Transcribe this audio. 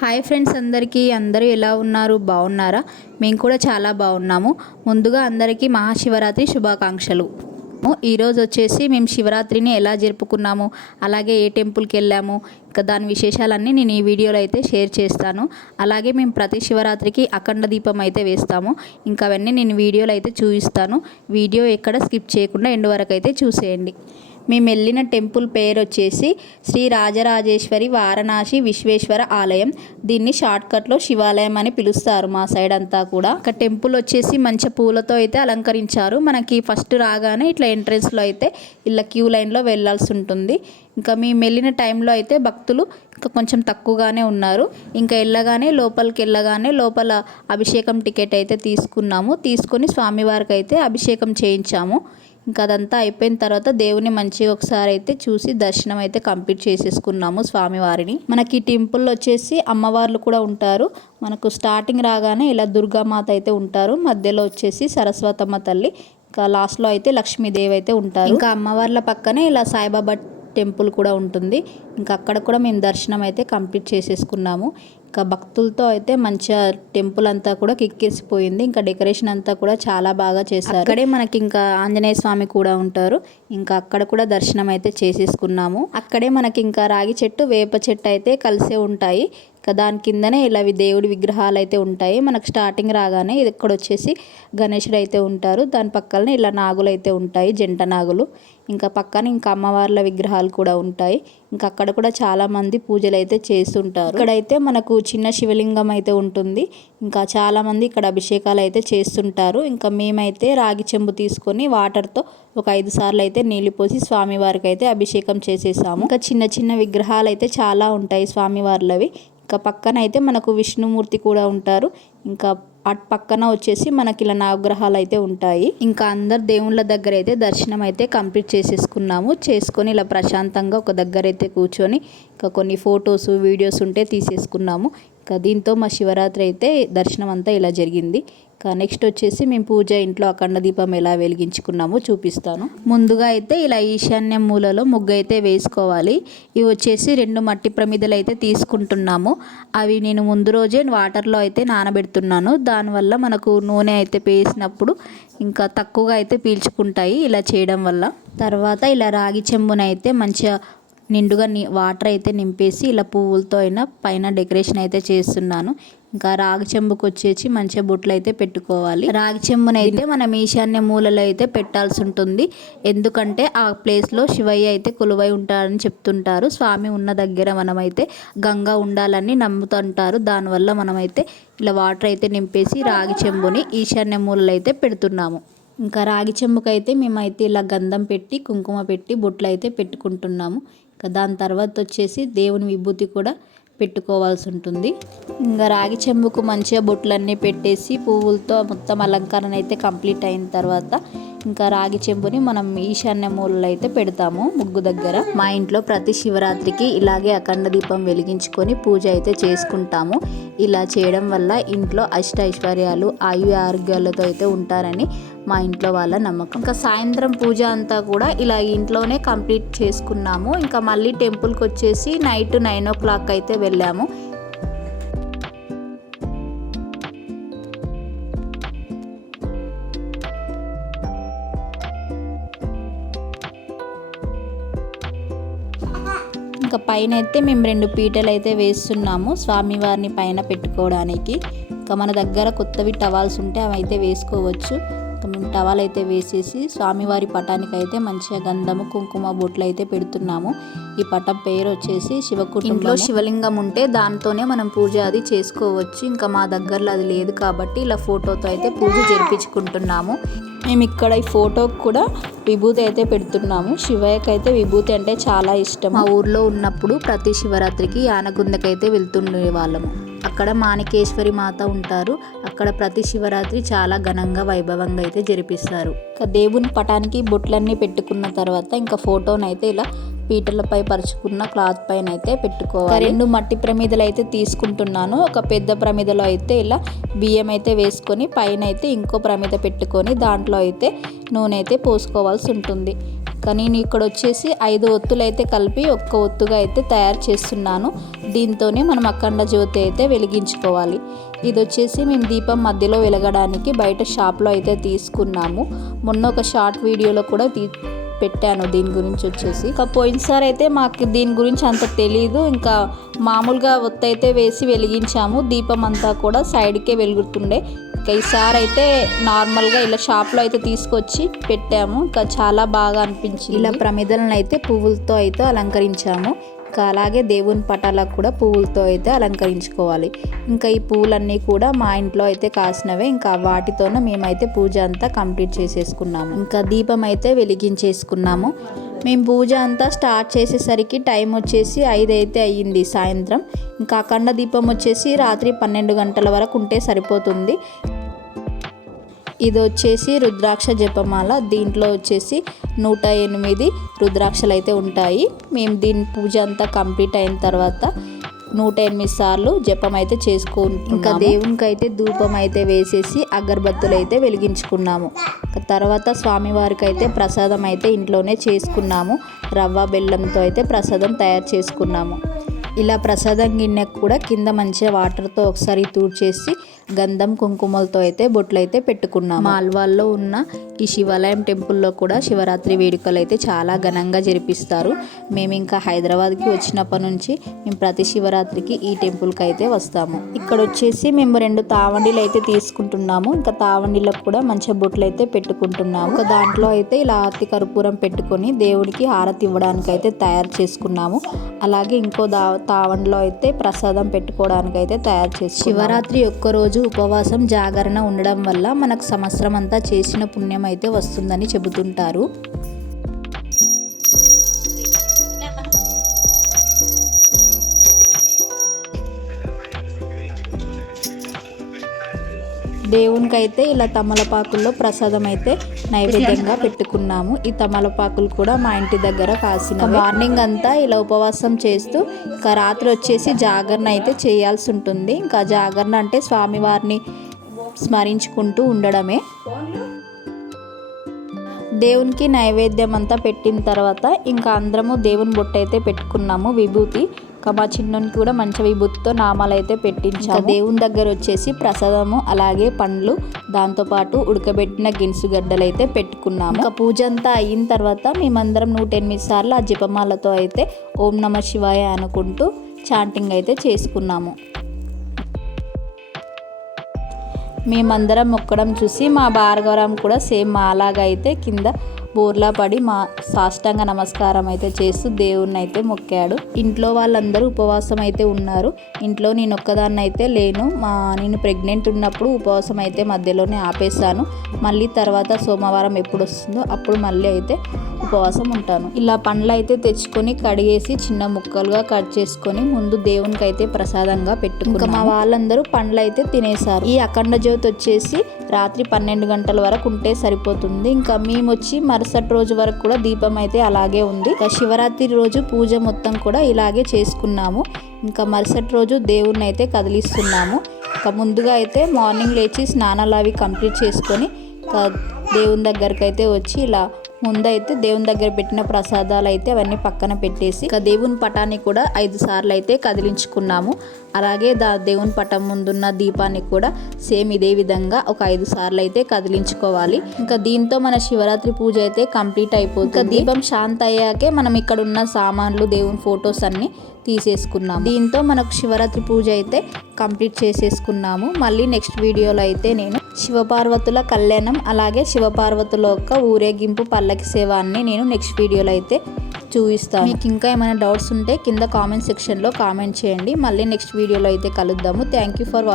Hi friends, అందరూ ఎలా ఉన్నారు? బాగున్నారా? మేము కూడా చాలా బాగున్నాము. ముందుగా అందరికీ మహాశివరాత్రి శుభాకాంక్షలు. ఈరోజు వచ్చేసి మేము శివరాత్రిని ఎలా జరుపుకున్నాము, అలాగే ఏ టెంపుల్కి వెళ్ళాము, ఇంకా దాని విశేషాలన్నీ నేను ఈ వీడియోలో అయితే షేర్ చేస్తాను. అలాగే మేము ప్రతి శివరాత్రికి అఖండ దీపం అయితే వేస్తాము. ఇంకా అవన్నీ నేను వీడియోలో అయితే చూపిస్తాను. వీడియో ఎక్కడ స్కిప్ చేయకుండా ఎండ్ వరకు అయితే చూసేయండి. మేము వెళ్ళిన టెంపుల్ పేరు వచ్చేసి శ్రీ రాజరాజేశ్వరి వారణాసి విశ్వేశ్వర ఆలయం. దీన్ని షార్ట్కట్లో శివాలయం అని పిలుస్తారు మా సైడ్ అంతా కూడా. ఒక టెంపుల్ వచ్చేసి మంచి పూలతో అయితే అలంకరించారు. మనకి ఫస్ట్ రాగానే ఇట్లా ఎంట్రెన్స్లో అయితే ఇలా క్యూ లైన్లో వెళ్ళాల్సి ఉంటుంది. ఇంకా మేము వెళ్ళిన టైంలో అయితే భక్తులు ఇంకా కొంచెం తక్కువగానే ఉన్నారు. ఇంకా లోపలికి వెళ్ళగానే లోపల అభిషేకం టికెట్ అయితే తీసుకొని స్వామివారికి అయితే అభిషేకం చేయించాము. ఇంకా అదంతా అయిపోయిన తర్వాత దేవుని మంచిగా ఒకసారి అయితే చూసి దర్శనం అయితే కంప్లీట్ చేసేసుకున్నాము స్వామివారిని. మనకి టెంపుల్లో వచ్చేసి అమ్మవార్లు కూడా ఉంటారు. మనకు స్టార్టింగ్ రాగానే ఇలా దుర్గామాత అయితే ఉంటారు, మధ్యలో వచ్చేసి సరస్వతమ్మ తల్లి, ఇంకా లాస్ట్లో అయితే లక్ష్మీదేవి అయితే ఉంటారు. ఇంకా అమ్మవార్ల పక్కనే ఇలా సాయిబాబా టెంపుల్ కూడా ఉంటుంది. ఇంకా అక్కడ కూడా మేము దర్శనం అయితే కంప్లీట్ చేసేసుకున్నాము. ఇంకా భక్తులతో అయితే మంచిగా టెంపుల్ అంతా కూడా కిక్కేసిపోయింది. ఇంకా డెకరేషన్ అంతా కూడా చాలా బాగా చేశారు. అక్కడే మనకి ఇంకా ఆంజనేయ స్వామి కూడా ఉంటారు. ఇంకా అక్కడ కూడా దర్శనం అయితే చేసేసుకున్నాము. అక్కడే మనకి ఇంకా రాగి చెట్టు, వేప చెట్టు అయితే కలిసే ఉంటాయి. ఇంకా దాని కిందనే ఇలా దేవుడి విగ్రహాలు అయితే ఉంటాయి. మనకు స్టార్టింగ్ రాగానే ఇక్కడ వచ్చేసి గణేశుడు అయితే ఉంటారు. దాని పక్కనే ఇలా నాగులు అయితే ఉంటాయి, జంట నాగులు. ఇంకా పక్కన ఇంకా అమ్మవార్ల విగ్రహాలు కూడా ఉంటాయి. ఇంకా అక్కడ కూడా చాలా మంది పూజలు అయితే చేస్తుంటారు. ఇక్కడైతే మనకు చిన్న శివలింగం అయితే ఉంటుంది. ఇంకా చాలా మంది ఇక్కడ అభిషేకాలు అయితే చేస్తుంటారు. ఇంకా మేమైతే రాగి చెంబు తీసుకొని వాటర్తో ఒక 5 సార్లు అయితే నీళ్లు పోసి స్వామివారికి అయితే అభిషేకం చేసేసాము. ఇంకా చిన్న చిన్న విగ్రహాలు అయితే చాలా ఉంటాయి స్వామివార్లవి. ఇంకా పక్కన అయితే మనకు విష్ణుమూర్తి కూడా ఉంటారు. ఇంకా అటు పక్కన వచ్చేసి మనకి ఇలా నవగ్రహాలు అయితే ఉంటాయి. ఇంకా అందరు దేవుళ్ళ దగ్గర అయితే దర్శనం అయితే కంప్లీట్ చేసుకొని ఇలా ప్రశాంతంగా ఒక దగ్గర అయితే కూర్చొని ఇంకా కొన్ని ఫొటోస్, వీడియోస్ ఉంటే తీసేసుకున్నాము. ఇంకా దీంతో మా శివరాత్రి అయితే దర్శనం అంతా ఇలా జరిగింది. ఇంకా నెక్స్ట్ వచ్చేసి మేము పూజ ఇంట్లో అఖండ దీపం ఎలా వెలిగించుకున్నామో చూపిస్తాను. ముందుగా అయితే ఇలా ఈశాన్య మూలలో ముగ్గు అయితే వేసుకోవాలి. ఇవి వచ్చేసి 2 మట్టి ప్రమిదలు అయితే తీసుకుంటున్నాము. అవి నేను ముందు రోజే వాటర్లో అయితే నానబెడుతున్నాను. దానివల్ల మనకు నూనె అయితే వేసినప్పుడు ఇంకా తక్కువగా అయితే పీల్చుకుంటాయి ఇలా చేయడం వల్ల. తర్వాత ఇలా రాగి చెంబునైతే మంచిగా నిండుగా వాటర్ అయితే నింపేసి ఇలా పువ్వులతో అయినా పైన డెకరేషన్ అయితే చేస్తున్నాను. ఇంకా రాగి చెంబుకు వచ్చేసి మంచిగా బొట్లు అయితే పెట్టుకోవాలి. రాగి చెంబునైతే మనం ఈశాన్య మూలలో అయితే పెట్టాల్సి ఉంటుంది. ఎందుకంటే ఆ ప్లేస్లో శివయ్య అయితే కొలువై ఉంటారని చెప్తుంటారు. స్వామి ఉన్న దగ్గర మనమైతే గంగా ఉండాలని నమ్ముతుంటారు. దానివల్ల మనమైతే ఇలా వాటర్ అయితే నింపేసి రాగి చెంబుని ఈశాన్య మూలలో అయితే పెడుతున్నాము. ఇంకా రాగి చెంబుకైతే మేమైతే ఇలా గంధం పెట్టి, కుంకుమ పెట్టి బొట్లు అయితే పెట్టుకుంటున్నాము. ఇంకా దాని తర్వాత వచ్చేసి దేవుని విభూతి కూడా పెట్టుకోవాల్సి ఉంటుంది. ఇంకా రాగి చెంబుకు మంచిగా బొట్లన్నీ పెట్టేసి పువ్వులతో మొత్తం అలంకరణ అయితే కంప్లీట్ అయిన తర్వాత ఇంకా రాగి చెంబుని మనం ఈశాన్య మూలలో అయితే పెడతాము ముగ్గు దగ్గర. మా ఇంట్లో ప్రతి శివరాత్రికి ఇలాగే అఖండ దీపం వెలిగించుకొని పూజ అయితే చేసుకుంటాము. ఇలా చేయడం వల్ల ఇంట్లో ఐశ్వర్యాలు, ఆరోగ్యాలతో అయితే ఉంటారని మా ఇంట్లో వాళ్ళ నమ్మకం. ఇంకా సాయంత్రం పూజ అంతా కూడా ఇలా ఇంట్లోనే కంప్లీట్ చేసుకున్నాము. ఇంకా మళ్ళీ టెంపుల్కి వచ్చేసి నైట్ 9 o'clock అయితే వెళ్ళాము. ఇంకా పైన అయితే మేము 2 పీటలు అయితే వేస్తున్నాము స్వామివారిని పైన పెట్టుకోవడానికి. ఇంకా మన దగ్గర కొత్తవి టవాల్స్ ఉంటే అవి అయితే వేసుకోవచ్చు. ఇంకా మేము టవాల్ అయితే వేసేసి స్వామివారి పటానికి అయితే మంచిగా గంధము, కుంకుమ బొట్లు అయితే పెడుతున్నాము. ఈ పటం పేరు వచ్చేసి శివకుటుంబం. ఇంట్లో శివలింగం ఉంటే దాంతోనే మనం పూజ అది చేసుకోవచ్చు. ఇంకా మా దగ్గరలో అది లేదు కాబట్టి ఇలా ఫోటోతో అయితే పూజ జరిపించుకుంటున్నాము. మేము ఇక్కడ ఈ ఫోటోకి కూడా విభూతి అయితే పెడుతున్నాము. శివయ్యకి అయితే విభూతి అంటే చాలా ఇష్టం. మా ఊర్లో ఉన్నప్పుడు ప్రతి శివరాత్రికి యానగుందకైతే వెళ్తుండే వాళ్ళము. అక్కడ మాణికేశ్వరి మాత ఉంటారు. అక్కడ ప్రతి శివరాత్రి చాలా ఘనంగా, వైభవంగా అయితే జరిపిస్తారు. ఇంకా దేవుని పటానికి బొట్లన్నీ పెట్టుకున్న తర్వాత ఇంకా ఫోటోనైతే ఇలా పీటలపై పరుచుకున్న క్లాత్ పైన అయితే పెట్టుకోవాలి. 2 మట్టి ప్రమిదలు అయితే తీసుకుంటున్నాను. ఒక పెద్ద ప్రమిదలో అయితే ఇలా బియ్యం అయితే వేసుకొని పైన అయితే ఇంకో ప్రమిద పెట్టుకొని దాంట్లో అయితే నూనె అయితే పోసుకోవాల్సి ఉంటుంది. కానీ నేను ఇక్కడ వచ్చేసి 5 ఒత్తులు అయితే కలిపి ఒక్క ఒత్తుగా అయితే తయారు చేస్తున్నాను. దీంతోనే మనం అఖండ జ్యోతి అయితే వెలిగించుకోవాలి. ఇది వచ్చేసి మేము దీపం మధ్యలో వెలగడానికి బయట షాప్లో అయితే తీసుకున్నాము. మొన్న ఒక షార్ట్ వీడియోలో కూడా పెట్టాను దీని గురించి వచ్చేసి. ఇంకా పోయినసారి అయితే మాకు దీని గురించి అంత తెలీదు. ఇంకా మామూలుగా ఒత్తి అయితే వేసి వెలిగించాము. దీపం అంతా కూడా సైడ్కే వెలుగుతుండే. ఇంకా ఈసారి అయితే నార్మల్గా ఇలా షాప్లో అయితే తీసుకొచ్చి పెట్టాము. ఇంకా చాలా బాగా అనిపించింది. ఇలా ప్రమిదలను అయితే పువ్వులతో అయితే అలంకరించాము. ఇంకా అలాగే దేవుని పటాలకు కూడా పువ్వులతో అయితే అలంకరించుకోవాలి. ఇంకా ఈ పువ్వులన్నీ కూడా మా ఇంట్లో అయితే కాసినవే. ఇంకా వాటితోనే మేమైతే పూజ అంతా కంప్లీట్ చేసేసుకున్నాము. ఇంకా దీపం అయితే వెలిగించేసుకున్నాము. మేము పూజ అంతా స్టార్ట్ చేసేసరికి టైం వచ్చేసి 5 అయితే అయ్యింది సాయంత్రం. ఇంకా అఖండ దీపం వచ్చేసి రాత్రి 12 గంటల వరకు ఉంటే సరిపోతుంది. ఇది వచ్చేసి రుద్రాక్ష జపమాల. దీంట్లో వచ్చేసి 108 రుద్రాక్షలు అయితే ఉంటాయి. మేము దీని పూజ అంతా కంప్లీట్ అయిన తర్వాత 108 సార్లు జపం అయితే చేసుకుంటాం. ఇంకా దేవునికి అయితే ధూపం అయితే వేసేసి అగరబత్తులు అయితే వెలిగించుకున్నాము. తర్వాత స్వామివారికి అయితే ప్రసాదం అయితే ఇంట్లోనే చేసుకున్నాము. రవ్వ బెల్లంతో అయితే ప్రసాదం తయారు చేసుకున్నాము. ఇలా ప్రసాదం గిన్నెకు కూడా కింద మంచిగా వాటర్తో ఒకసారి తూడ్చేసి గంధం కుంకుమలతో అయితే బొట్లు అయితే పెట్టుకున్నాము. మాల్వాల్లో ఉన్న ఈ శివాలయం టెంపుల్లో కూడా శివరాత్రి వేడుకలు అయితే చాలా ఘనంగా జరిపిస్తారు. మేము ఇంకా హైదరాబాద్కి వచ్చినప్పటి నుంచి మేము ప్రతి శివరాత్రికి ఈ టెంపుల్కి అయితే వస్తాము. ఇక్కడ వచ్చేసి మేము 2 తావండిలు అయితే తీసుకుంటున్నాము. ఇంకా తావండిలకు కూడా మంచిగా బొట్లు అయితే పెట్టుకుంటున్నాము. ఒక దాంట్లో అయితే ఇలా ఆర్తి కర్పూరం పెట్టుకొని దేవుడికి హారతి ఇవ్వడానికి అయితే తయారు చేసుకున్నాము. అలాగే ఇంకో తావండిలో అయితే ప్రసాదం పెట్టుకోవడానికి అయితే తయారు చేసి శివరాత్రి ఒక్కరోజు ఉపవాసం జాగరణ ఉండడం వల్ల మనకు సంవత్సరం అంతా చేసిన పుణ్యం అయితే వస్తుందని చెబుతుంటారు. దేవునికి అయితే ఇలా తమలపాకుల్లో ప్రసాదం అయితే నైవేద్యంగా పెట్టుకున్నాము. ఈ తమలపాకులు కూడా మా ఇంటి దగ్గర కాసిన. మార్నింగ్ అంతా ఇలా ఉపవాసం చేస్తూ ఇంకా రాత్రి వచ్చేసి జాగరణ అయితే చేయాల్సి ఉంటుంది. ఇంకా జాగరణ అంటే స్వామివారిని స్మరించుకుంటూ ఉండడమే. దేవునికి నైవేద్యం అంతా పెట్టిన తర్వాత ఇంకా అందరము దేవుని బొట్టు అయితే పెట్టుకున్నాము. విభూతి మా చిన్నకి కూడా మంచి విభూతితో నామాలు అయితే పెట్టించాము. దేవుని దగ్గర వచ్చేసి ప్రసాదము అలాగే పండ్లు దాంతోపాటు ఉడకబెట్టిన గిన్సుగడ్డలు అయితే పెట్టుకున్నాము. ఇంకా పూజ అంతా అయిన తర్వాత మేమందరం 108 సార్లు ఆ జపమాలతో అయితే ఓం నమ శివాయ అనుకుంటూ చాంటింగ్ అయితే చేసుకున్నాము. మేమందరం మొక్కడం చూసి మా భార్గవరాం కూడా సేమ్ మా అలాగా అయితే కింద బోర్లా పడి మా సాష్టాంగ నమస్కారం అయితే చేస్తూ దేవుణ్ణి అయితే మొక్కాడు. ఇంట్లో వాళ్ళందరూ ఉపవాసం అయితే ఉన్నారు. ఇంట్లో నేను ఒక్కదాన్ని అయితే లేను. నేను ప్రెగ్నెంట్ ఉన్నప్పుడు ఉపవాసం అయితే మధ్యలోనే ఆపేసాను. మళ్ళీ తర్వాత సోమవారం ఎప్పుడు వస్తుందో అప్పుడు మళ్ళీ అయితే ఉపవాసం ఉంటాను. ఇలా పండ్లు అయితే తెచ్చుకొని కడిగేసి చిన్న ముక్కలుగా కట్ చేసుకొని ముందు దేవునికి అయితే ప్రసాదంగా పెట్టుకున్నాం. మా వాళ్ళందరూ పండ్లు అయితే తినేశారు. ఈ అఖండ జ్యోతి వచ్చేసి రాత్రి 12 గంటల వరకు ఉంటే సరిపోతుంది. ఇంకా మేము వచ్చి మరుసటి రోజు వరకు కూడా దీపం అయితే అలాగే ఉంది. ఇంకా శివరాత్రి రోజు పూజ మొత్తం కూడా ఇలాగే చేసుకున్నాము. ఇంకా మరుసటి రోజు దేవుణ్ణి అయితే కదిలిస్తున్నాము. ఇంకా ముందుగా అయితే మార్నింగ్ లేచి స్నానాలు అవి కంప్లీట్ చేసుకొని దేవుని దగ్గరికి అయితే వచ్చి ఇలా ముందైతే దేవుని దగ్గర పెట్టిన ప్రసాదాలు అయితే అవన్నీ పక్కన పెట్టేసి ఇంకా దేవుని పటాన్ని కూడా 5 సార్లు అయితే కదిలించుకున్నాము. అలాగే దేవుని పటం ముందున్న దీపాన్ని కూడా సేమ్ ఇదే విధంగా ఒక 5 సార్లు అయితే కదిలించుకోవాలి. ఇంకా దీంతో మన శివరాత్రి పూజ అయితే కంప్లీట్ అయిపోతుంది. ఇంకా దీపం శాంతి అయ్యాకే మనం ఇక్కడ ఉన్న సామాన్లు దేవుని ఫొటోస్ అన్ని తీసేసుకున్నాము. దీంతో మనకు శివరాత్రి పూజ అయితే కంప్లీట్ చేసేసుకున్నాము. మళ్ళీ నెక్స్ట్ వీడియోలో అయితే నేను శివపార్వతుల కళ్యాణం అలాగే శివపార్వతుల యొక్క ఊరేగింపు పల్లకి సేవ అన్ని నేను నెక్స్ట్ వీడియోలో అయితే చూపిస్తాను. మీకు ఇంకా ఏమైనా డౌట్స్ ఉంటే కింద కామెంట్ సెక్షన్లో కామెంట్ చేయండి. మళ్ళీ నెక్స్ట్ వీడియోలో అయితే కలుద్దాము. Thank you for watching.